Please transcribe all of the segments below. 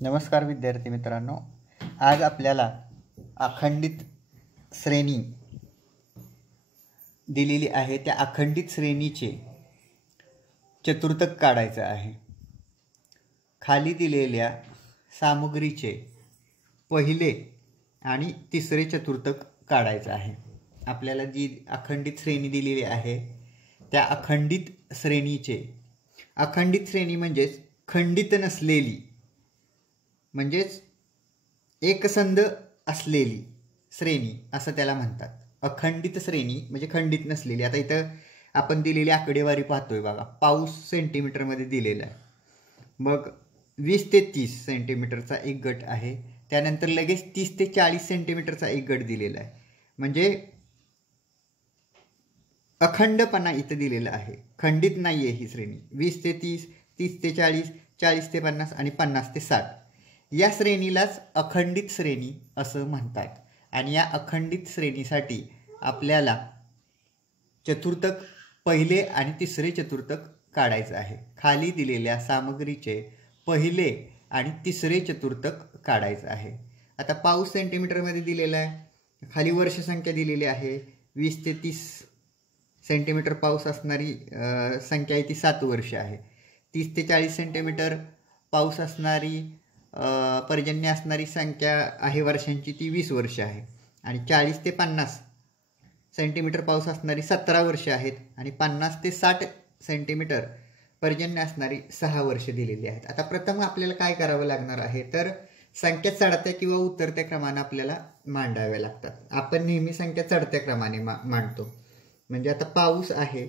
नमस्कार विद्यार्थी मित्रांनो, आज आपल्याला अखंडित श्रेणी दिलेली आहे त्या अखंडित श्रेणीचे चतुर्थक काढायचं आहे। खाली दिलेल्या सामग्रीचे पहिले आणि तिसरे चतुर्थक काढायचं आहे। आपल्याला जी अखंडित श्रेणी दिलेली आहे त्या अखंडित श्रेणीचे अखंडित श्रेणी म्हणजे खंडित नसलेली म्हणजेच एकसंध असलेली श्रेणी असं त्याला म्हणतात। अखंडित श्रेणी म्हणजे खंडित नसलेली। आता इथं आपण दिलेली आकडेवारी पाहतोय बघा, पाऊस सेंटीमीटर मध्ये दिलेला आहे। मग 20 ते 30 सेंटीमीटरचा एक गट आहे, त्यानंतर लगेच 30 ते 40 सेंटीमीटरचा एक गट दिलेला आहे। म्हणजे अखंडपणा इथं दिलेला आहे, खंडित नाहीये ही श्रेणी। 20 ते 30, 30 ते 40, 40 ते 50 आणि 50 ते 60 या श्रेणीलाच अखंडित श्रेणी असं म्हणतात। आणि या अखंडित श्रेणीसाठी आपल्याला चतुर्थक पहिले आणि तिसरे चतुर्थक काढायचं आहे। खाली दिलेल्या सामग्रीचे पहिले आणि तिसरे चतुर्थक काढायचं आहे। आता पाऊस सेंटीमीटर मध्ये दिलेला आहे, खाली वर्ष संख्या दिलेली आहे। 20 ते 30 सेंटीमीटर पाऊस असणारी संख्या आहे ती 7 वर्ष आहे। 30 ते 40 सेंटीमीटर पाऊस असणारी पर्जन्य असणारी संख्या आहे वर्षांची ती 20 वर्ष आहे। आणि 40 ते 50 सेंटीमीटर पाऊस असणारी 17 वर्ष आहेत आणि 50 ते 60 सेंटीमीटर पर्जन्य असणारी 6 वर्ष दिलेली आहेत। आता प्रथम आपल्याला काय करावं लागणार आहे तर संख्या चढत्या किंवा उतरत्या क्रमाने आपल्याला मांडाव्या लागतात। आपण नेहमी संख्या चढत्या क्रमाने मांडतो। म्हणजे आता पाऊस आहे,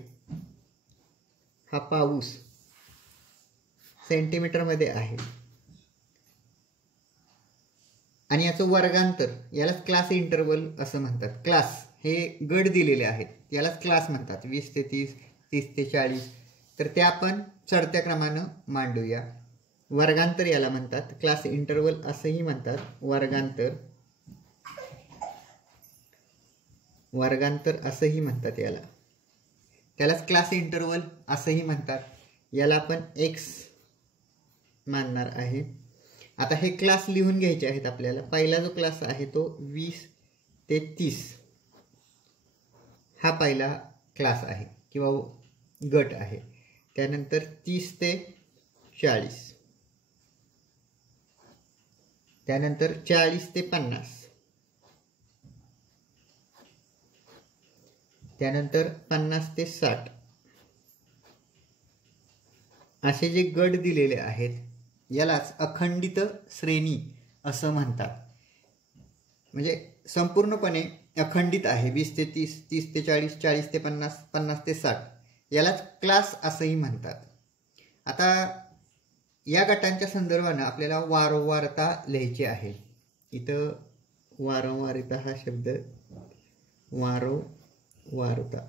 हा पाऊस सेंटीमीटर मध्ये आहे आणि याचं वर्गांतर यालाच क्लास इंटरवल असं म्हणतात। क्लास हे गट दिलेले आहेत यालाच क्लास म्हणतात। 20 ते 30, 30 ते 40 तर ते आपण चढत्या क्रमाने मांडूया। वर्गांतर याला म्हणतात, क्लास इंटरवल असंही म्हणतात। वर्गांतर असंही म्हणतात याला, त्यालाच क्लास इंटरवल असंही म्हणतात। याला आपण x मानणार आहे। आता हे क्लास लिहून घ्यायचे आहेत आपल्याला। पहिला जो क्लास आहे तो 20 ते 30 हा पहिला क्लास आहे किंवा गट आहे। त्यानंतर 30 ते 40, त्यानंतर 40 ते 50, त्यानंतर 50 ते 60 असे जे गट दिलेले आहेत यालाच अखंडित श्रेणी असं म्हणतात। म्हणजे संपूर्णपणे अखंडित आहे। 20 ते 30, 30 ते 40, 40 ते 50, 50 ते 60 यालाच क्लास असंही म्हणतात। आता या गटांच्या संदर्भाने आपल्याला वारंवारता लिहायची आहे। इथं वारंवारता हा शब्द वारंवारता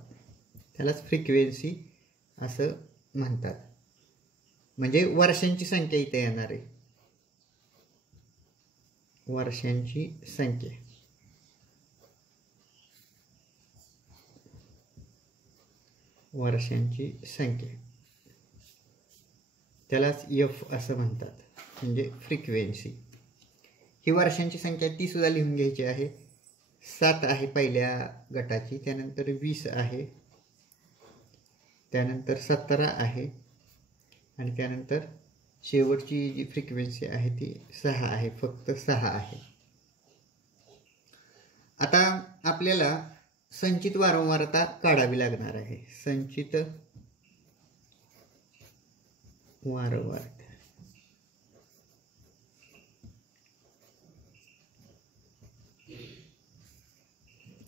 त्यालाच फ्रिक्वेन्सी असं म्हणतात। म्हणजे वर्षांची संख्या इथे येणार आहे, वर्षांची संख्या। वर्षांची संख्या त्यालाच f असं म्हणतात, म्हणजे फ्रिक्वेन्सी। ही वर्षांची संख्या ती सुद्धा लिहून घ्यायची आहे। 7 आहे पहिल्या गटाची, त्यानंतर 20 आहे, त्यानंतर 17 आहे आणि त्यानंतर शेवटची जी फ्रिक्वेन्सी आहे ती 6 आहे, फक्त 6 आहे। आता आपल्याला संचित वारंवारता काढावी लागणार आहे। संचित वारंवारता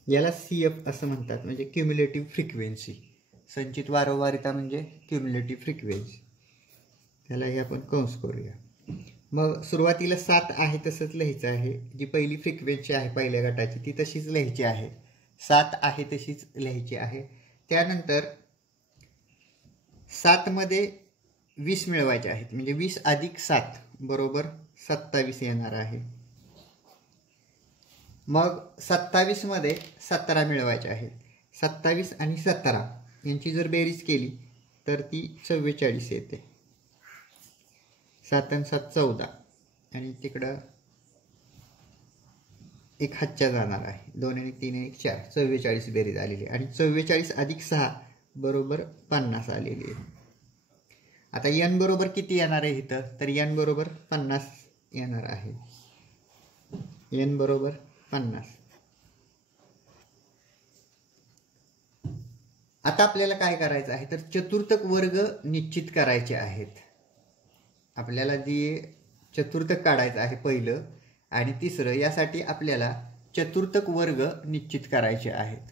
याला CF असं म्हणतात, म्हणजे क्युम्युलेटिव्ह फ्रिक्वेन्सी। संचित वारंवारता म्हणजे क्युम्युलेटिव्ह फ्रिक्वेन्सी, त्यालाही आपण कंस करूया। मग सुरुवातीला 7 आहे तसंच लिहायचं आहे। जी पहिली फ्रिक्वेन्सी आहे पहिल्या गटाची ती तशीच लिहायची आहे, 7 आहे तशीच लिहायची आहे। त्यानंतर 7 मध्ये 20 मिळवायचे आहेत, म्हणजे 20 अधिक 7 बरोबर 27 येणार आहे। मग 27 मध्ये 17 मिळवायचे आहेत। 27 आणि 17 यांची जर बेरीज केली तर ती 44 येते। 7 आणि 7 14, आणि तिकडं एक हातच्या जाणार आहे. 2 आणि 3 आणि 4 44 बेरीज आलेली आणि 44 अधिक 6 बरोबर 50 आलेली आहे. आता n बरोबर किती येणार आहे इथं, तर n बरोबर 50 येणार आहे. n बरोबर 50. आता आपल्याला काय करायचं आहे, तर चतुर्थक वर्ग निश्चित करायचे आहेत. आपल्याला जे चतुर्थक काढायचं आहे पहिलं आणि तिसरं, यासाठी आपल्याला चतुर्थक वर्ग निश्चित करायचे आहेत.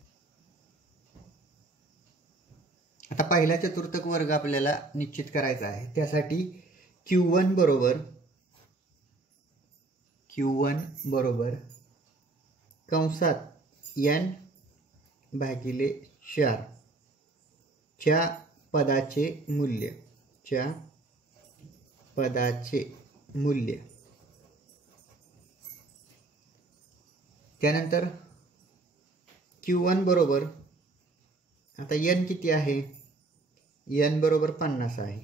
आता पहिला चतुर्थक वर्ग आपल्याला निश्चित करायचा आहे. त्यासाठी Q1 बरोबर कंसात n भागिले 4 च्या पदाचे मूल्य त्यानंतर Q1 बरोबर, आता n किती आहे, n बरोबर 50 आहे.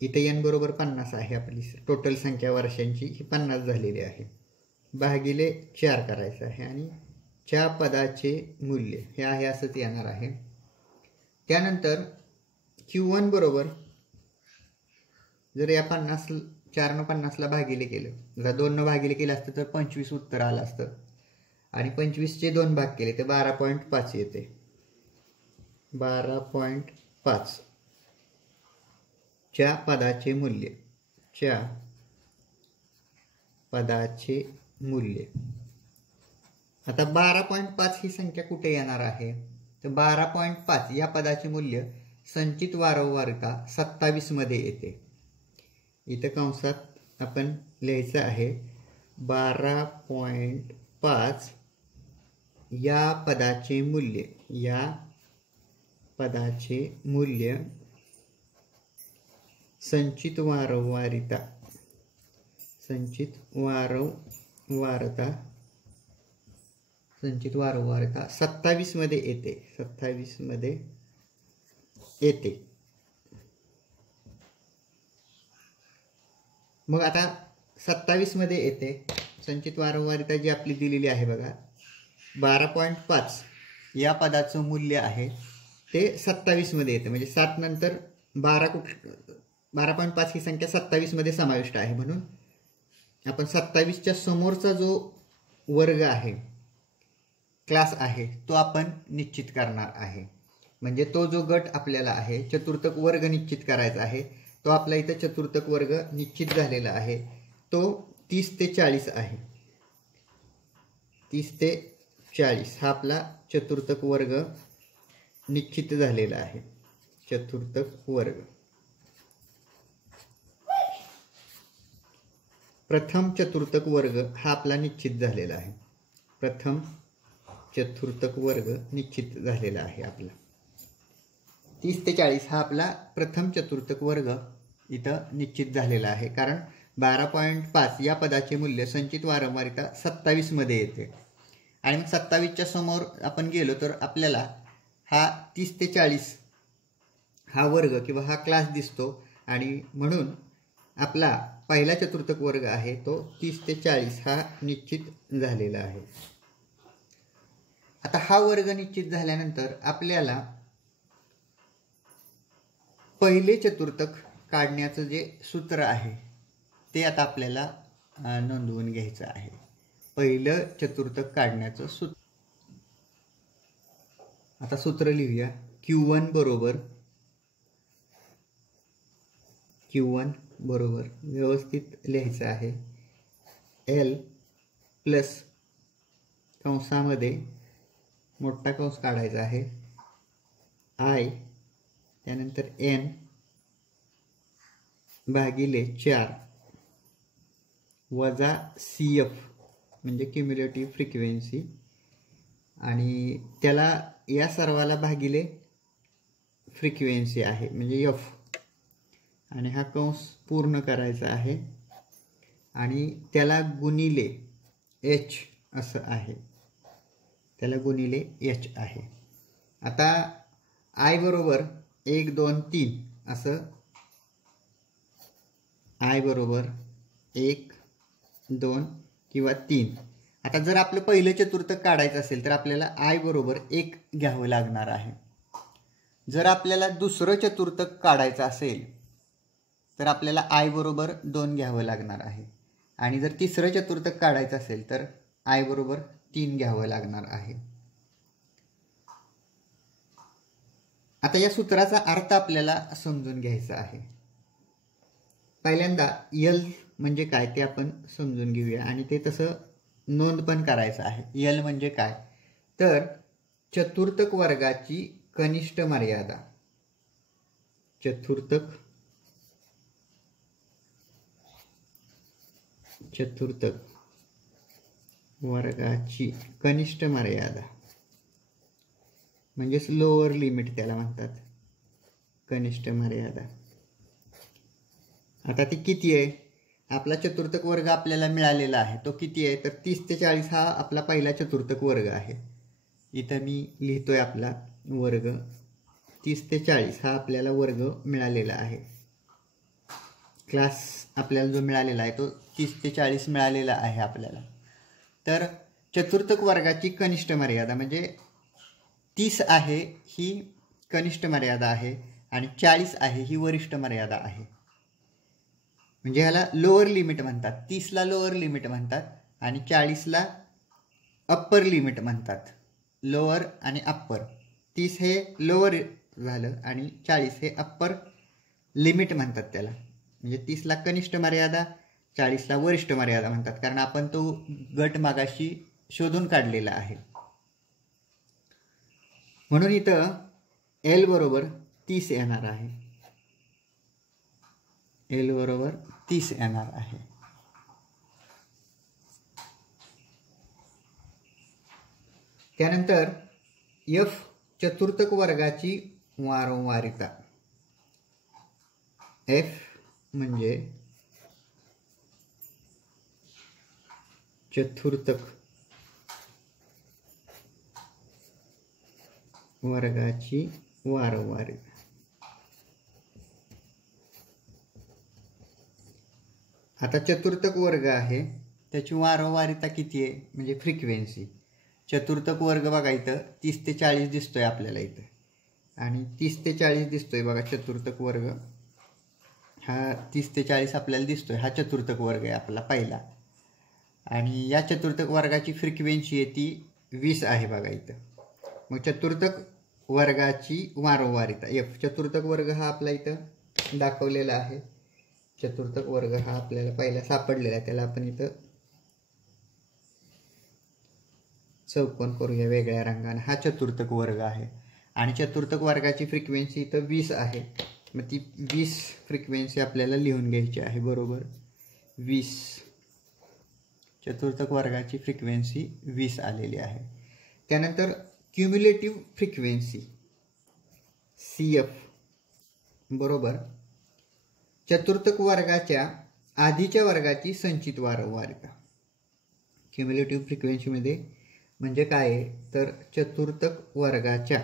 इथे n बरोबर 50 आहे. आपली टोटल संख्या वर्षांची ही 50 झालेली आहे. भागिले 4 करायचं आहे आणि च्या पदाचे मूल्य हे आहे असंच येणार आहे. त्यानंतर Q1 बरोबर, जर या 4 ने 50ला भागिले केलं, जर 2 ने भागिले केलं असतं तर 25 उत्तर आलं असतं आणि 25चे 2 भाग केले तर 12.5 येते. 12.5 च्या पदाचे मूल्य. आता 12.5 ही संख्या कुठे येणार आहे, तर 12.5 या पदाचे मूल्य संचित वारंवारता 27 मध्ये येते. इथं कंसात आपण लिहायचं आहे 12.5 या पदाचे मूल्य संचित वारंवारता 27 मध्ये येते. मग आता 27 मध्ये येते. संचित वारंवारता जी आपली दिलेली आहे बघा, 12.5 या पदाचं मूल्य आहे ते 27 मध्ये येते. म्हणजे 7 नंतर 12.5 ही संख्या 27 मध्ये समाविष्ट आहे. म्हणून आपण 27च्या समोरचा जो वर्ग आहे, क्लास आहे, तो आपण निश्चित करणार आहे. म्हणजे तो जो गट आपल्याला आहे चतुर्थक वर्ग निश्चित करायचा आहे, तो आपला इथं चतुर्थक वर्ग निश्चित झालेला आहे. तो 30 ते 40 आहे. 30 ते 40 हा आपला चतुर्थक वर्ग निश्चित झालेला आहे. चतुर्थक वर्ग प्रथम चतुर्थक वर्ग हा आपला निश्चित झालेला आहे. प्रथम चतुर्थक वर्ग निश्चित झालेला आहे आपला. 30 ते 40 हा आपला प्रथम चतुर्थक वर्ग इथं निश्चित झालेला आहे. कारण 12.5 या पदाचे मूल्य संचित वारंवारता 27 मध्ये येते आणि मग 27च्या समोर आपण गेलो तर आपल्याला हा 30 ते 40 हा वर्ग किंवा हा क्लास दिसतो आणि म्हणून आपला पहिला चतुर्थक वर्ग आहे तो 30 ते 40 हा निश्चित झालेला आहे. आता हा वर्ग निश्चित झाल्यानंतर आपल्याला पहिले चतुर्थक काढण्याचं जे सूत्र आहे ते आता आपल्याला नोंदवून घ्यायचं आहे. पहिलं चतुर्थक काढण्याचं सूत्र. आता सूत्र लिहूया. Q1 बरोबर व्यवस्थित लिहायचं आहे. L प्लस कंसामध्ये मोठा कंस काढायचा आहे I, त्यानंतर N भागिले 4 वजा CF म्हणजे क्युम्युलेटिव्ह फ्रिक्वेन्सी आणि त्याला या सर्वाला भागिले फ्रिक्वेन्सी आहे म्हणजे F आणि हा कंस पूर्ण करायचा आहे आणि त्याला गुणिले H असं आहे. त्याला गुणिले H आहे. आता I बरोबर 1 2 3 असं आय बरोबर 1, 2 किंवा 3. आता जर आपलं पहिलं चतुर्थक काढायचं असेल तर आपल्याला आय बरोबर 1 घ्यावं लागणार आहे. जर आपल्याला दुसरं चतुर्थक काढायचं असेल तर आपल्याला आय बरोबर 2 घ्यावं लागणार आहे. आणि जर तिसरं चतुर्थक काढायचं असेल तर आय बरोबर 3 घ्यावं लागणार आहे. आता या सूत्राचा अर्थ आपल्याला समजून घ्यायचा आहे. पहिल्यांदा यल म्हणजे काय ते आपण समजून घेऊया आणि ते तसं नोंद पण करायचं आहे. यल म्हणजे काय तर चतुर्थक वर्गाची कनिष्ठ मर्यादा. चतुर्थक वर्गाची कनिष्ठ मर्यादा म्हणजेच लोअर लिमिट त्याला म्हणतात, कनिष्ठ मर्यादा. आता ती किती आहे? आपला चतुर्थक वर्ग आपल्याला मिळालेला आहे तो किती आहे तर 30 ते 40 हा आपला पहिला चतुर्थक वर्ग आहे. इथं मी लिहितोय आपला वर्ग 30 ते 40 हा आपल्याला वर्ग मिळालेला आहे. क्लास आपल्याला जो मिळालेला आहे तो 30 ते 40 मिळालेला आहे आपल्याला. तर चतुर्थक वर्गाची कनिष्ठ मर्यादा म्हणजे 30 आहे ही कनिष्ठ मर्यादा आहे आणि 40 आहे ही वरिष्ठ मर्यादा आहे. म्हणजे ह्याला लोअर लिमिट म्हणतात. 30ला लोअर लिमिट म्हणतात आणि 40ला अप्पर लिमिट म्हणतात. लोअर आणि अप्पर. 30 हे लोअर झालं आणि 40 हे अप्पर लिमिट म्हणतात त्याला. म्हणजे 30ला कनिष्ठ मर्यादा, 40ला वरिष्ठ मर्यादा म्हणतात कारण आपण तो गट मागाशी शोधून काढलेला आहे. म्हणून इथं एल बरोबर 30 येणार आहे. एल बरोबर 30 येणार आहे. त्यानंतर एफ चतुर्थक वर्गाची वारंवारिता. एफ म्हणजे चतुर्थक वर्गाची वारंवारिता. आता चतुर्थक वर्ग आहे त्याची वारंवारिता किती आहे म्हणजे फ्रिक्वेन्सी. चतुर्थक वर्ग बघा इथं 30 ते 40 दिसतोय आपल्याला इथं आणि 30 ते 40 दिसतोय बघा चतुर्थक वर्ग हा 30 ते 40 आपल्याला दिसतोय. हा चतुर्थक वर्ग आहे आपला पहिला आणि या चतुर्थक वर्गाची फ्रिक्वेन्सी आहे ती 20 आहे बघा इथं. मग चतुर्थक वर्गाची वारंवारिता एफ. चतुर्थक वर्ग हा आपला इथं दाखवलेला आहे. चतुर्थक वर्ग हा आपल्याला पहिला सापडलेला आहे त्याला आपण इथं चौकोन करूया वेगळ्या रंगाने. हा चतुर्थक वर्ग आहे आणि चतुर्थक वर्गाची फ्रिक्वेन्सी इथं 20 आहे. मग ती 20 फ्रिक्वेन्सी आपल्याला लिहून घ्यायची आहे. बरोबर 20 चतुर्थक वर्गाची फ्रिक्वेन्सी 20 आलेली आहे. त्यानंतर क्युम्युलेटिव्ह फ्रिक्वेन्सी CF बरोबर चतुर्थक वर्गाच्या आधीच्या वर्गाची संचित वारंवारिता. क्युम्युलेटिव्ह फ्रिक्वेन्सीमध्ये म्हणजे काय आहे तर चतुर्थक वर्गाच्या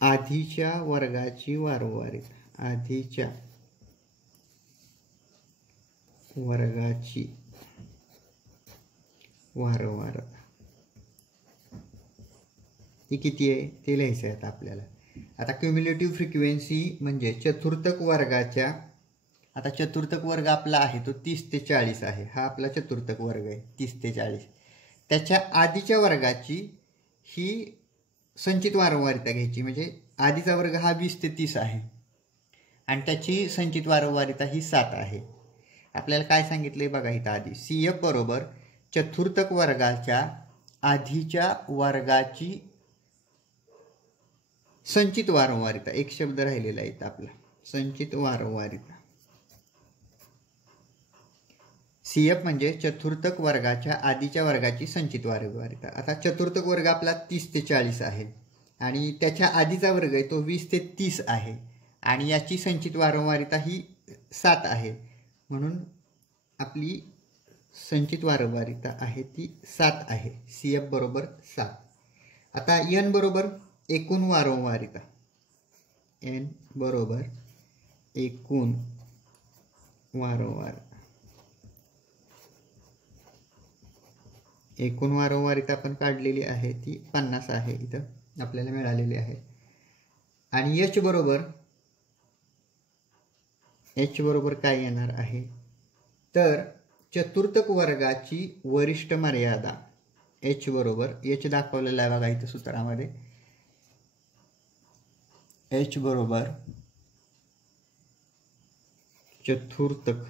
आधीच्या वर्गाची वारंवारिता. आधीच्या वर्गाची वारंवारिता ती किती आहे ते लिहायचं आहे आपल्याला. आता क्युम्युलेटिव्ह फ्रिक्वेन्सी म्हणजे चतुर्थक वर्गाच्या, आता चतुर्थक वर्ग आपला आहे तो 30 ते 40 आहे. हा आपला चतुर्थक वर्ग आहे 30 ते 40. त्याच्या आधीच्या वर्गाची ही संचित वारंवारिता घ्यायची. म्हणजे आधीचा वर्ग हा 20 ते 30 आहे आणि त्याची संचित वारंवारिता ही 7 आहे. आपल्याला काय सांगितले बघा इथं आधी. CF बरोबर चतुर्थक वर्गाच्या आधीच्या वर्गाची संचित वारंवारिता. एक शब्द राहिलेला आहे इथं आपला संचित वारंवारिता. CF म्हणजे चतुर्थक वर्गाच्या आधीच्या वर्गाची संचित वारंवारिता. आता चतुर्थक वर्ग आपला 30 ते 40 आहे आणि त्याच्या आधीचा वर्ग आहे तो 20 ते 30 आहे आणि याची संचित वारंवारिता ही 7 आहे. म्हणून आपली संचित वारंवारिता आहे ती 7 आहे. CF बरोबर 7. आता n बरोबर एकूण वारंवारिता, n बरोबर एकूण वारंवारिता आपण काढलेली आहे ती 50 आहे, इथं आपल्याला मिळालेली आहे. आणि h बरोबर काय येणार आहे तर चतुर्थक वर्गाची वरिष्ठ मर्यादा h बरोबर, h दाखवलेला आहे बघा इथं सूत्रामध्ये, h बरोबर चतुर्थक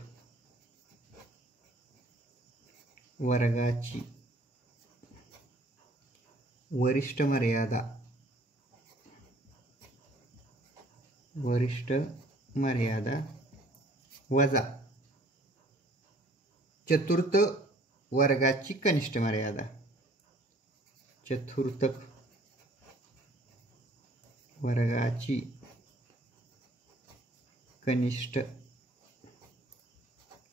वर्गाची वरिष्ठ मर्यादा वजा चतुर्थ वर्गाची कनिष्ठ मर्यादा, चतुर्थक वर्गाची कनिष्ठ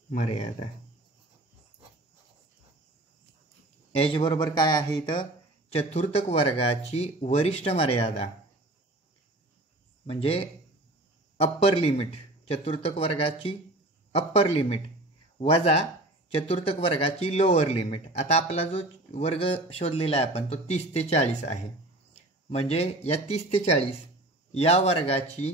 मर्यादा. h बरोबर काय आहे इथं चतुर्थक वर्गाची वरिष्ठ मर्यादा म्हणजे अप्पर लिमिट, चतुर्थक वर्गाची अप्पर लिमिट वजा चतुर्थक वर्गाची लोअर लिमिट. आता आपला जो वर्ग शोधलेला आहे आपण तो 30 ते 40 आहे, म्हणजे या 30 ते 40 या वर्गाची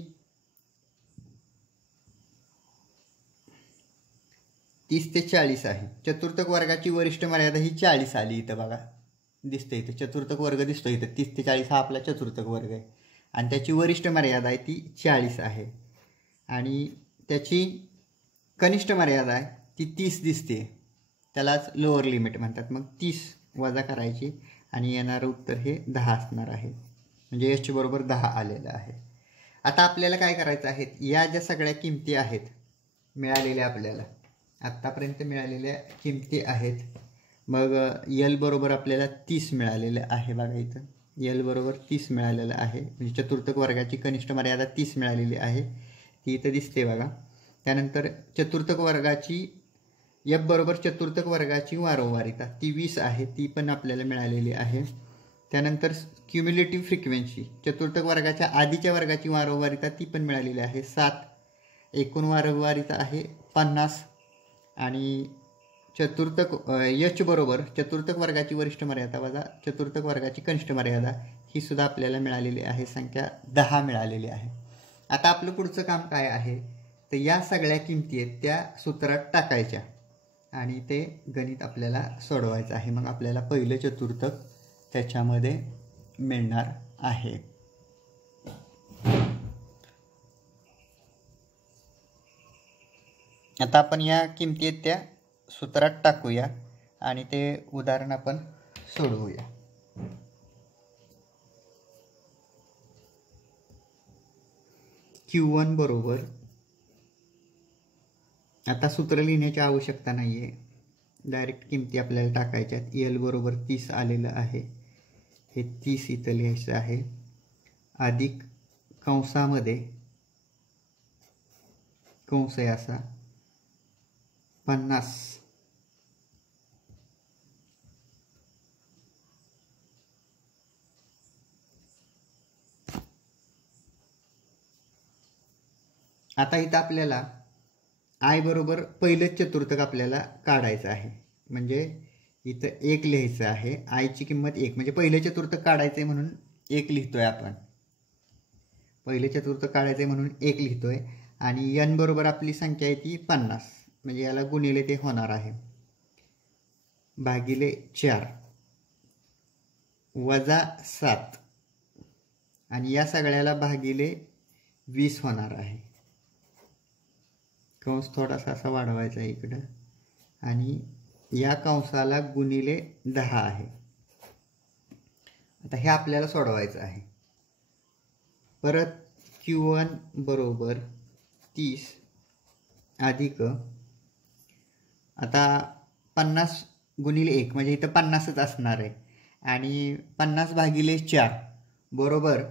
30 ते 40 आहे. चतुर्थक वर्गाची वरिष्ठ मर्यादा ही 40 आली, इथं बघा दिसते, इथं चतुर्थक वर्ग दिसतो, इथं 30 ते 40 हा आपला चतुर्थक वर्ग आहे आणि त्याची वरिष्ठ मर्यादा आहे ती 40 आहे आणि त्याची कनिष्ठ मर्यादा आहे ती 30 दिसते, त्यालाच लोअर लिमिट म्हणतात. मग 30 वजा करायची आणि येणारं उत्तर हे 10 असणार आहे, म्हणजे h बरोबर 10 आलेलं आहे. आता आपल्याला काय करायचं आहे, या ज्या सगळ्या किमती आहेत मिळालेल्या, आपल्याला आत्तापर्यंत मिळालेल्या किमती आहेत, मग l बरोबर आपल्याला 30 मिळालेलं आहे बघा इथं, l बरोबर 30 मिळालेलं आहे, म्हणजे चतुर्थक वर्गाची कनिष्ठ मर्यादा 30 मिळालेली आहे, ती इथं दिसते बघा. त्यानंतर चतुर्थक वर्गाची f बरोबर चतुर्थक वर्गाची वारंवारिता ती 20 आहे, ती पण आपल्याला मिळालेली आहे. त्यानंतर क्युम्युलेटिव्ह फ्रिक्वेन्सी चतुर्थक वर्गाच्या आधीच्या वर्गाची वारंवारिता ती पण मिळालेली आहे 7. एकूण वारंवारिता आहे 50 आणि चतुर्थक h बरोबर चतुर्थक वर्गाची वरिष्ठ मर्यादा वजा चतुर्थक वर्गाची कनिष्ठ मर्यादा ही सुद्धा आपल्याला मिळालेली आहे, संख्या 10 मिळालेली आहे. आता आपलं पुढचं काम काय आहे तर या सगळ्या किमती आहेत त्या सूत्रात टाकायच्या आणि ते गणित आपल्याला सोडवायचं आहे. मग आपल्याला पहिलं चतुर्थक त्याच्यामध्ये मिळणार आहे. आता आपण या किमती आहेत त्या सूत्रात टाकूया आणि ते उदाहरण आपण सोडवूया. Q1 बरोबर, आता सूत्र लिहिण्याची आवश्यकता नाही आहे, डायरेक्ट किमती आपल्याला टाकायच्यात. l बरोबर 30 आलेलं आहे, हे 30 इथं लिहायचं आहे, अधिक कंसामध्ये कंस आहे असा 50 आता इथं आपल्याला I बरोबर पहिलंच चतुर्थक आपल्याला काढायचं आहे, म्हणजे इथं 1 लिहायचं आहे, I ची किंमत 1, म्हणजे पहिलं चतुर्थक काढायचं आहे म्हणून 1 लिहितोय आपण, पहिले चतुर्थक काढायचं आहे म्हणून 1 लिहितोय. आणि n बरोबर आपली संख्या आहे ती 50, म्हणजे याला गुणिले ते होणार आहे भागिले 4 वजा 7 आणि या सगळ्याला भागिले 20 होणार आहे. कंस थोडासा असा वाढवायचा आहे इकडं आणि या कंसाला गुणिले 10 आहे. आता हे आपल्याला सोडवायचं आहे. परत Q1 बरोबर 30 अधिक, आता 50 गुणिले 1 म्हणजे इथं 50च असणार आहे आणि 50 भागिले 4 बरोबर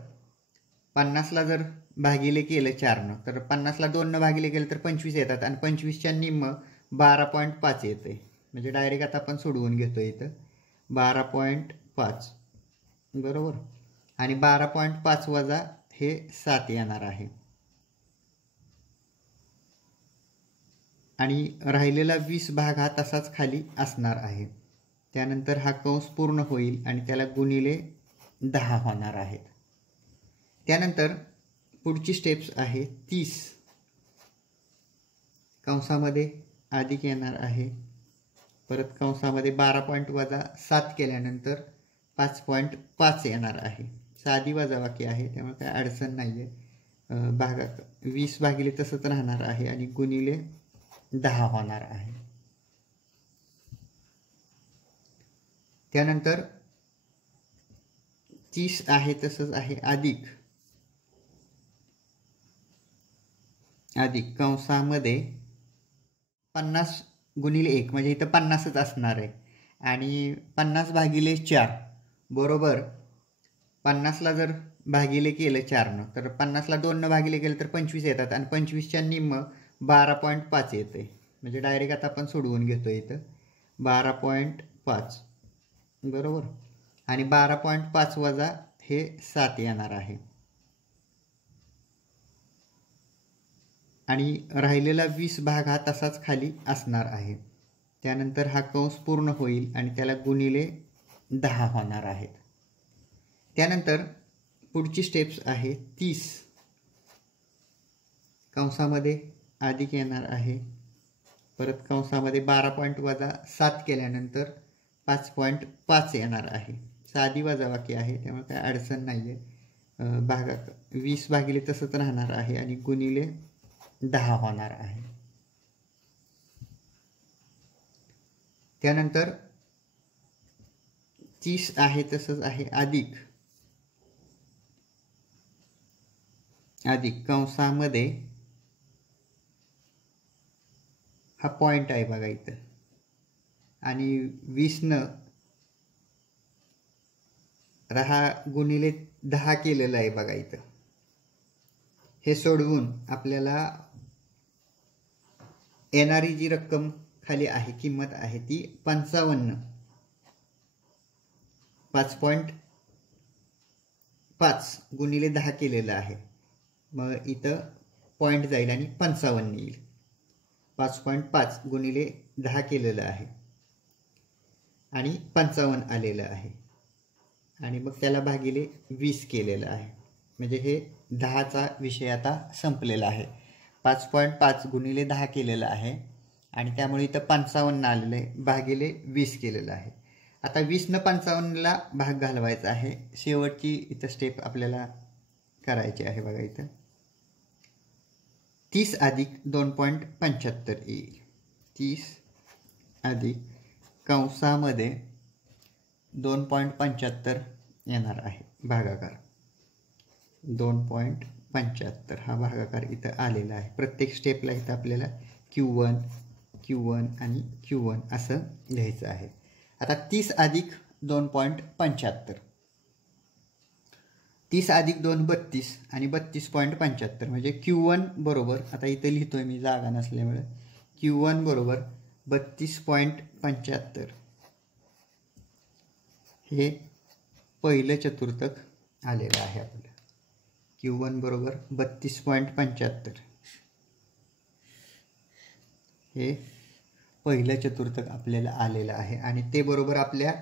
50ला जर भागिले केलं 4नं तर 50ला 2नं भागिले केलं तर 25 येतात आणि 25च्या निम्म 12.5 येते, म्हणजे डायरेक्ट आता आपण सोडवून घेतो इथं 12.5 बरोबर, आणि 12.5 वजा हे 7 येणार आहे, आणि राहिलेला 20 भाग हा तसाच खाली असणार आहे. त्यानंतर हा कंस पूर्ण होईल आणि त्याला गुणिले 10 होणार आहेत. त्यानंतर पुढची स्टेप्स आहे 30 कंसामध्ये अधिक येणार आहे, परत कंसामध्ये 12 वजा 7 केल्यानंतर 5.5 येणार आहे. साधी वजाबाकी आहे त्यामुळे काय अडचण नाही आहे. 20 भागिले तसंच राहणार आहे आणि गुणिले 10 होणार आहे. त्यानंतर 30 आहे तसंच आहे अधिक कंसामध्ये 50 गुणिले 1 म्हणजे इथं 50च असणार आहे, आणि 50 भागिले 4 बरोबर 50ला जर भागिले केलं 4नं तर 50ला 2नं भागिले केलं तर 25 येतात, आणि 25च्या निम्म 12.5 येते. म्हणजे डायरेक्ट आता आपण सोडवून घेतो इथं 12.5 बरोबर, आणि 12.5 वजा हे 7 येणार आहे, आणि राहिलेला 20 भाग हा तसाच खाली असणार आहे. त्यानंतर हा कंस पूर्ण होईल आणि त्याला गुणिले 10 होणार आहेत. त्यानंतर पुढची स्टेप्स आहे 30 कंसामध्ये अधिक येणार आहे, परत कंसामध्ये 12 वजा 7 केल्यानंतर 5.5 येणार आहे. साधी वजाबाकी आहे त्यामुळे काय अडचण नाही आहे. 20 भागिले तसंच राहणार आहे आणि गुणिले 10 होणार आहे. त्यानंतर 30 आहे तसंच आहे अधिक कंसामध्ये हा पॉईंट आहे बघा इथं, आणि 20नं हा गुणिले 10 केलेलं आहे बघा इथं. हे सोडवून आपल्याला येणारी जी रक्कम खाली आहे किंमत आहे ती 5.5 गुणिले 10 केलेलं आहे. मग इथं पॉईंट जाईल आणि 55 येईल. 5.5 गुणिले 10 केलेलं आहे आणि 55 आलेलं आहे, आणि मग त्याला भागिले 20 केलेलं आहे. म्हणजे हे 10चा विषय आता संपलेला आहे. 5.5 गुणिले 10 केलेलं आहे आणि त्यामुळे इथं 55 आलेलं आहे, भागिले 20 केलेलं आहे. आता 20नं 55ला भाग घालवायचा आहे. शेवटची इथं स्टेप आपल्याला करायची आहे बघा इथं. 30 अधिक 2.75 येईल. 30 अधिक कंसामध्ये 2.75 येणार आहे भागाकार. 2.75 हा भागाकार इथं आलेला आहे. प्रत्येक स्टेपला इथं आपल्याला Q1 Q1 आणि Q1 असं घ्यायचं आहे. आता 30 अधिक 2.75, 30 अधिक 2 32 आणि 32.75 म्हणजे Q1 बरोबर, आता इथे लिहितोय मी जागा नसल्यामुळे, Q1 बरोबर 32.75 हे पहिलं चतुर्थक आलेलं आहे आपलं. Q1 बरोबर 32.75 हे पहिलं चतुर्थक आपल्याला आलेलं आहे, आणि ते बरोबर आपल्या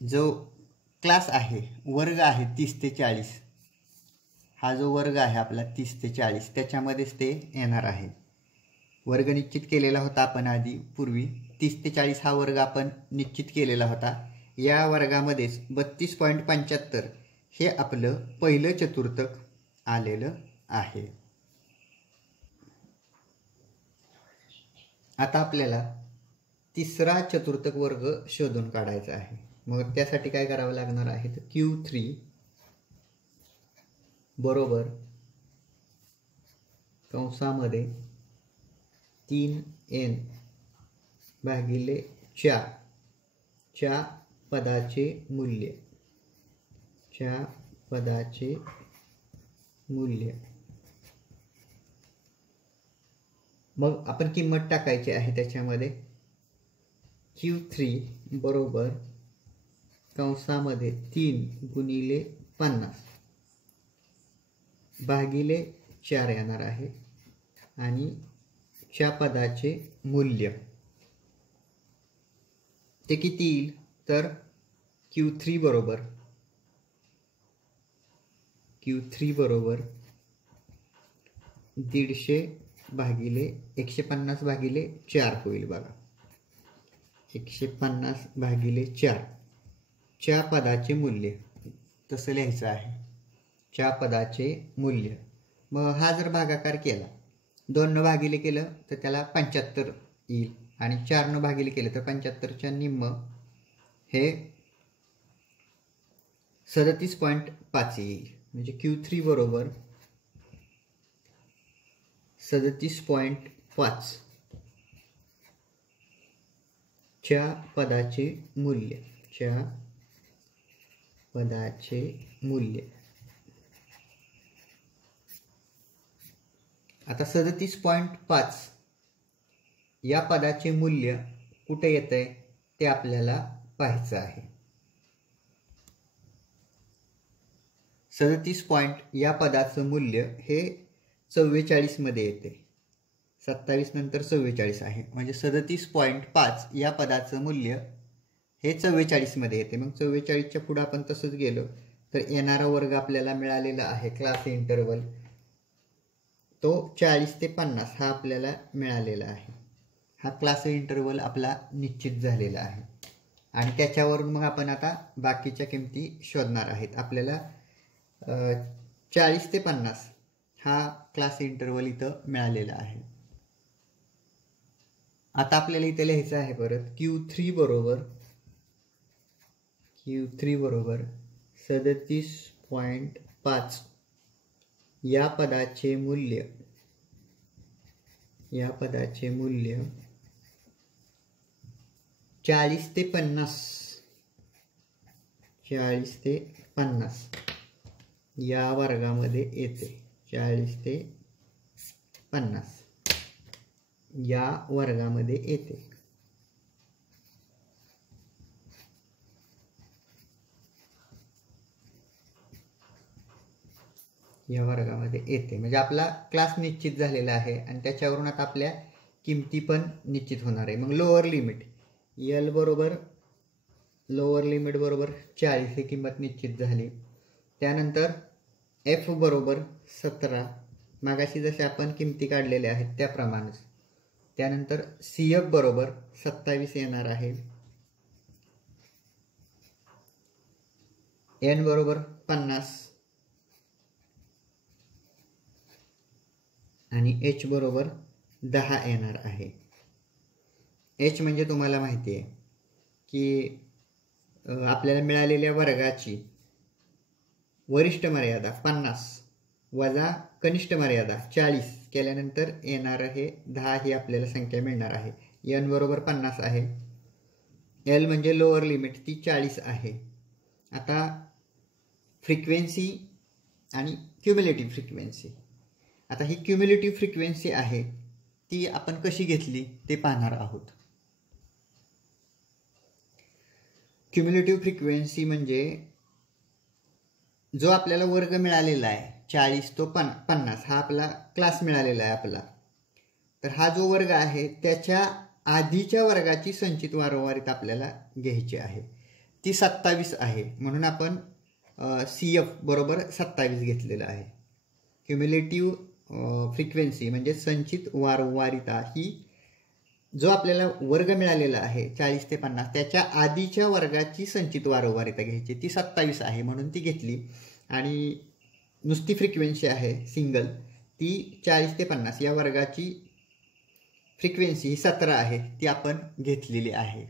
जो क्लास आहे, वर्ग आहे 30 ते 40, हा जो वर्ग आहे आपला 30 ते 40 त्याच्यामध्येच ते येणार आहे. वर्ग निश्चित केलेला होता आपण आधी पूर्वी. 30 ते 40 हा वर्ग आपण निश्चित केलेला होता. या वर्गामध्येच 32.75 हे आपलं पहिलं चतुर्थक आलेलं आहे. आता आपल्याला तिसरा चतुर्थक वर्ग शोधून काढायचा आहे. मग त्यासाठी काय करावं लागणार आहे तर Q3 बरोबर कंसामध्ये 3n भागिले 4 च्या पदाचे मूल्य, मग आपण किंमत टाकायची आहे त्याच्यामध्ये. Q3 बरोबर कंसामध्ये 3 गुणिले 50 भागिले 4 येणार आहे आणि च्या पदाचे मूल्य ते किती येईल तर Q3 बरोबर 150 भागिले 150 भागिले 4 होईल बघा. 150 भागिले 4 च्या पदाचे मूल्य तसं लिहायचं आहे. च्या पदाचे मूल्य. मग हा जर भागाकार केला 2 न भागिले केलं तर त्याला 75 येईल आणि 4 न भागिले केलं तर 75च्या निम्म हे 37.5 येईल. म्हणजे Q3 बरोबर 37.5 च्या पदाचे मूल्य. च्या पदाचे मूल्य. आता 37.5 या पदाचे मूल्य कुठे येतंय ते आपल्याला पाहायचं आहे. 37 या पदाचं मूल्य हे 44 मध्ये येते. 27 नंतर 44 आहे म्हणजे 37.5 या पदाचं मूल्य हे 44 मध्ये येते. मग 44च्या पुढे आपण तसंच गेलो तर येणारा वर्ग आपल्याला मिळालेला आहे क्लास इंटरवल तो 40 ते 50 हा आपल्याला मिळालेला आहे. हा क्लास इंटरवल आपला निश्चित झालेला आहे आणि त्याच्यावरून मग आपण आता बाकीच्या किमती शोधणार आहेत. आपल्याला 40 ते 50 हा क्लास इंटरवल इथं मिळालेला आहे. आता आपल्याला इथे लिहायचं आहे परत Q3 बरोबर 37.5 या पदाचे मूल्य 40 ते 50 या वर्गामध्ये येते. 40 ते 50 या वर्गामध्ये येते. या वर्गामध्ये येते म्हणजे आपला क्लास निश्चित झालेला आहे आणि त्याच्यावरून आता आपल्या किमती पण निश्चित होणार आहे. मग लोअर लिमिट L बरोबर लोअर लिमिट बरोबर 40 ही किंमत निश्चित झाली. त्यानंतर F बरोबर 17 मागाशी जसे आपण किमती काढलेल्या आहेत त्याप्रमाणेच. त्यानंतर CF बरोबर 27 येणार आहे. N बरोबर 50 आणि H बरोबर 10 येणार आहे. H म्हणजे तुम्हाला माहिती आहे की आपल्याला मिळालेल्या वर्गाची वरिष्ठ मर्यादा 50 वजा कनिष्ठ मर्यादा 40 केल्यानंतर येणार हे 10 ही आपल्याला संख्या मिळणार आहे. N बरोबर 50 आहे. L म्हणजे लोअर लिमिट ती 40 आहे. आता फ्रिक्वेन्सी आणि क्युम्युलेटिव्ह फ्रिक्वेन्सी. आता ही क्युम्युलेटिव्ह फ्रिक्वेन्सी आहे ती आपण कशी घेतली ते पाहणार आहोत. क्युम्युलेटिव्ह फ्रिक्वेन्सी म्हणजे जो आपल्याला वर्ग मिळालेला आहे 40 तो 50 हा आपला क्लास मिळालेला आहे आपला. तर हा जो वर्ग आहे त्याच्या आधीच्या वर्गाची संचित वारंवारिता आपल्याला घ्यायची आहे. ती 27 आहे म्हणून आपण CF बरोबर 27 घेतलेलं आहे. क्युम्युलेटिव्ह फ्रिक्वेन्सी म्हणजे संचित वारंवारिता ही जो आपल्याला वर्ग मिळालेला आहे 40 ते 50 त्याच्या आधीच्या वर्गाची संचित वारंवारिता घ्यायची. ती 27 आहे म्हणून ती घेतली. आणि नुसती फ्रिक्वेन्सी आहे सिंगल ती 40 ते 50 या वर्गाची फ्रिक्वेन्सी ही 17 आहे ती आपण घेतलेली आहे.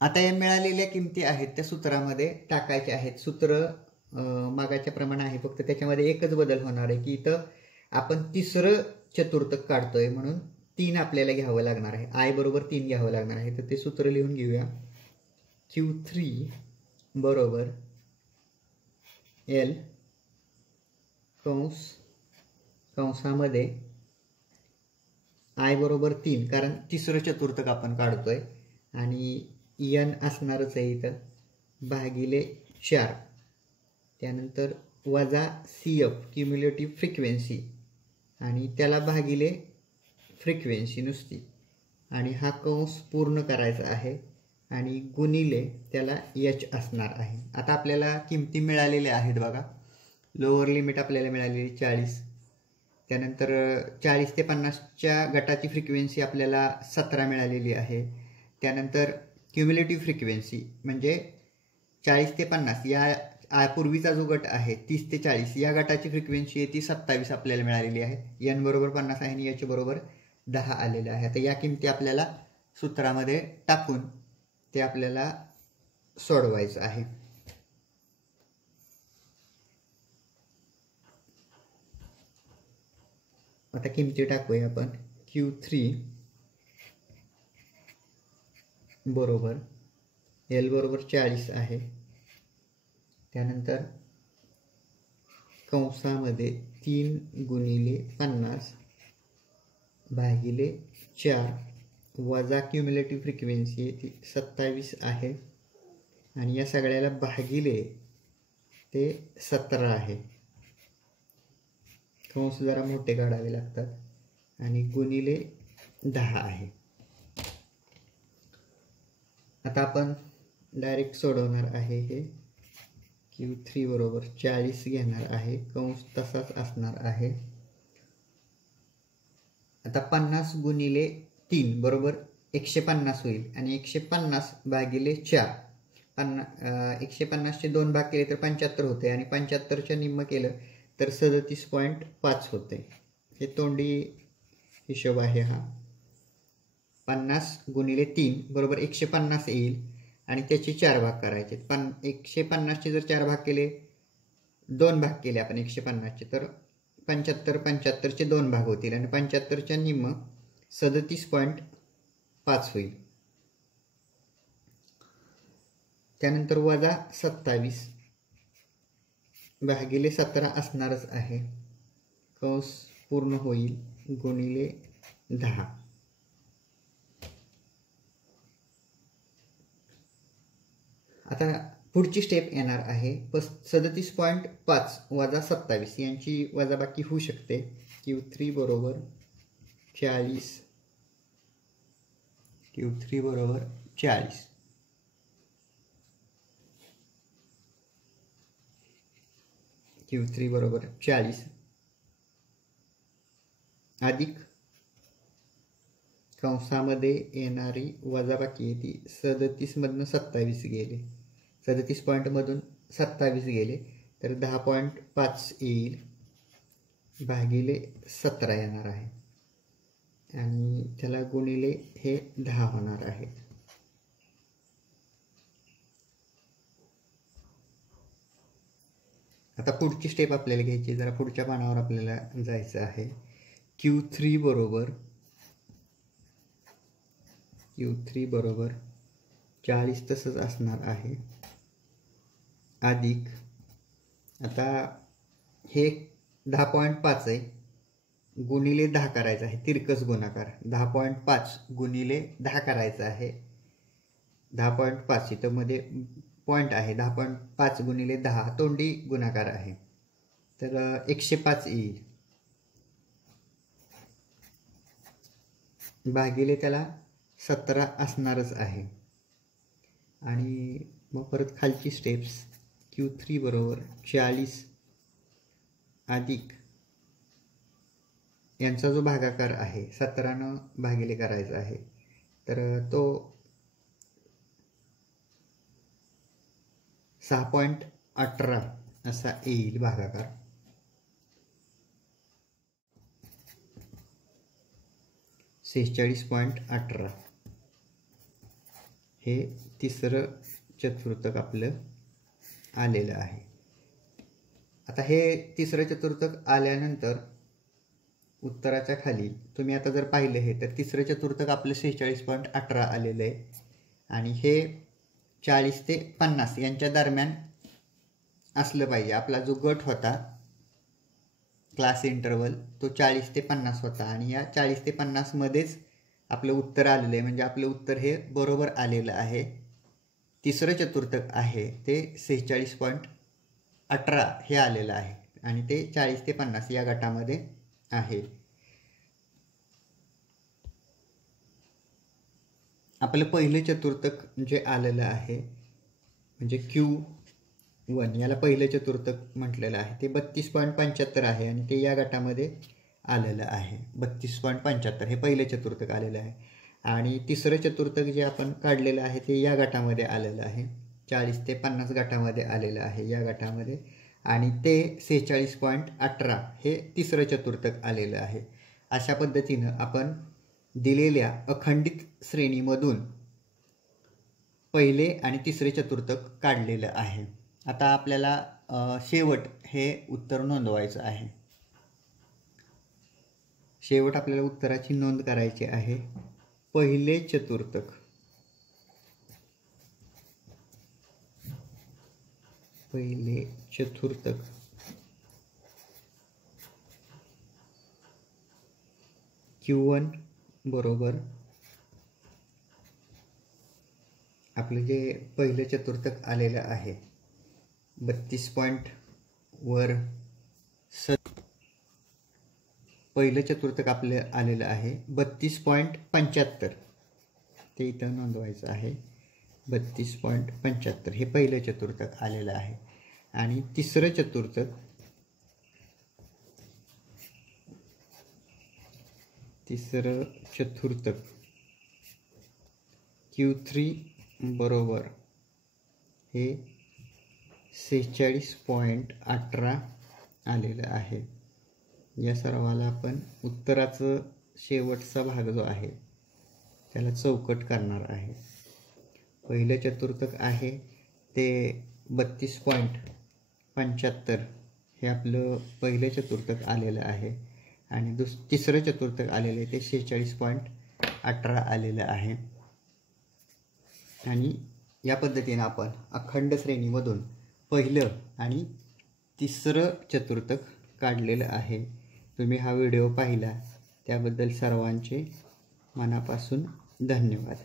आता या मिळालेल्या किमती आहेत त्या सूत्रामध्ये टाकायच्या आहेत. सूत्र मागाच्या प्रमाणे आहे फक्त त्याच्यामध्ये एकच बदल होणार आहे की इथं आपण तिसरं चतुर्थक काढतोय म्हणून 3 आपल्याला घ्यावं लागणार आहे. I बरोबर 3 घ्यावं लागणार आहे. तर ते सूत्र लिहून घेऊया. Q3 बरोबर L कंसामध्ये I बरोबर 3 कारण तिसरं चतुर्थक आपण काढतोय आणि n असणारच आहे इथं भागिले 4. त्यानंतर वजा CF क्युम्युलेटिव्ह फ्रिक्वेन्सी आणि त्याला भागिले फ्रिक्वेन्सी नुसती आणि हा कंस पूर्ण करायचा आहे आणि गुणिले त्याला h असणार आहे. आता आपल्याला किमती मिळालेल्या आहेत बघा. लोअर लिमिट आपल्याला मिळालेली 40. त्यानंतर 40 ते 50च्या गटाची फ्रिक्वेन्सी आपल्याला 17 मिळालेली आहे. त्यानंतर क्युम्युलेटिव्ह फ्रिक्वेन्सी म्हणजे 40 ते 50 या पूर्वीचा जो गट आहे 30 ते 40 या गटाची फ्रिक्वेन्सी आहे ती 27 आपल्याला मिळालेली आहे. n बरोबर 50 आहे आणि h बरोबर 10 आलेलं आहे. तर या किमती आपल्याला सूत्रामध्ये टाकून ते आपल्याला सोडवायचं आहे. आता किमती टाकूया आपण. Q3 बरोबर L बरोबर 40 आहे. त्यानंतर कंसामध्ये 3 गुणिले 50 भागिले 4 वजा क्युम्युलेटिव्ह फ्रिक्वेन्सी आहे ती 27 आहे आणि या सगळ्याला भागिले ते 17 आहे. कंस जरा मोठे काढावे लागतात आणि गुणिले 10 आहे. आता आपण डायरेक्ट सोडवणार आहे. हे Q3 बरोबर 40 घेणार आहे. कंस तसाच असणार आहे. आता 50 गुणिले 3 बरोबर 150 होईल आणि 150 भागिले 4 150चे 2 भाग केले तर 75 होते आणि 75च्या निम्म केलं तर 37.5 होते. हे तोंडी हिशोब आहे हा. 50 गुणिले 3 बरोबर 150 येईल आणि त्याचे 4 भाग करायचे. 150चे जर 4 भाग केले 2 भाग केले आपण 150चे तर 75चे 2 भाग होतील आणि 75च्या निम्म 37.5 होईल. त्यानंतर वजा 27 भागिले 17 असणारच आहे. कंस पूर्ण होईल गुणिले 10. आता पुढची स्टेप येणार आहे 37.5 वजा 27 यांची वजाबाकी होऊ शकते. Q3 बरोबर 40 Q3 बरोबर 40 Q3 बरोबर 40 अधिक कंसामध्ये येणारी वजाबाकी ती 37 मधून 27 गेले. 37 पॉईंटमधून 27 गेले तर 10.5 येईल भागिले 17 येणार आहे आणि त्याला गुणिले हे 10 होणार आहे. आता पुढची स्टेप आपल्याला घ्यायची. जरा पुढच्या पानावर आपल्याला जायचं आहे. Q3 बरोबर 40 तसंच असणार आहे अधिक आता हे 10.5 आहे गुणिले 10 करायचं आहे. तिरकस गुणाकार 10.5 गुणिले 10 करायचं आहे. 10.5 इथं मध्ये पॉईंट आहे. 10.5 गुणिले 10 तोंडी गुणाकार आहे तर 105 येईल भागिले त्याला 17 असणारच आहे. आणि मग परत खालची स्टेप्स. Q3 बरोबर 40 अधिक यांचा जो भागाकार आहे 17 भागिले करायचा आहे तर तो 6.18 असा येईल भागाकार. $46.18 हे तिसरं चतुर्थक आपलं आलेलं आहे. आता हे तिसरं चतुर्थक आल्यानंतर उत्तराच्या खाली तुम्ही आता जर पाहिलं हे तर तिसरं चतुर्थक आपलं 46.18 आलेलं आहे आणि हे 40 ते 50 यांच्या दरम्यान असलं पाहिजे. आपला जो गट होता क्लास इंटरवल तो 40 ते 50 होता आणि या 40 ते 50 मध्येच आपलं उत्तर आलेलं आहे, म्हणजे आपलं उत्तर हे बरोबर आलेलं आहे. तिसरं चतुर्थक आहे ते 46.18 हे आलेलं आहे आणि ते 40 ते 50 या गटामध्ये आहे. आपलं पहिलं चतुर्थक जे आलेलं आहे म्हणजे Q1, याला पहिलं चतुर्थक म्हटलेलं आहे, ते 32.75 आहे आणि ते या गटामध्ये आलेलं आहे. 32.75 हे पहिलं चतुर्थक आलेलं आहे. आणि तिसरं चतुर्थक जे आपण काढलेलं आहे ते या गटामध्ये आलेलं आहे, 40 ते 50 गटामध्ये आलेलं आहे या गटामध्ये. आणि ते 46.18 हे तिसरं चतुर्थक आलेलं आहे. अशा पद्धतीनं आपण दिलेल्या अखंडित श्रेणीमधून पहिले आणि तिसरे चतुर्थक काढलेलं आहे. आता आपल्याला शेवट हे उत्तर नोंदवायचं आहे. शेवट आपल्याला उत्तराची नोंद करायची आहे. पहिले चतुर्थक, पहिले चतुर्थक Q1 बरोबर आपलं जे पहिलं चतुर्थक आलेलं आहे 32 वर पहिलं चतुर्थक आपलं आलेलं आहे 32.75, ते इथं नोंदवायचं आहे. 32.75 हे पहिलं चतुर्थक आलेलं आहे. आणि तिसरं चतुर्थक Q3 बरोबर हे 46.18 आलेलं आहे. या सर्वाला आपण उत्तराचं शेवटचा भाग जो आहे त्याला चौकट करणार आहे. पहिलं चतुर्थक आहे ते 32.75 हे आपलं पहिलं चतुर्थक आलेलं आहे आणि तिसरं चतुर्थक आलेलं आहे ते 46.18 आलेलं आहे. आणि या पद्धतीने आपण अखंड श्रेणीमधून पहिलं आणि तिसरं चतुर्थक काढलेलं आहे. तुम्ही हा व्हिडिओ पाहिला त्याबद्दल सर्वांचे मनापासून धन्यवाद.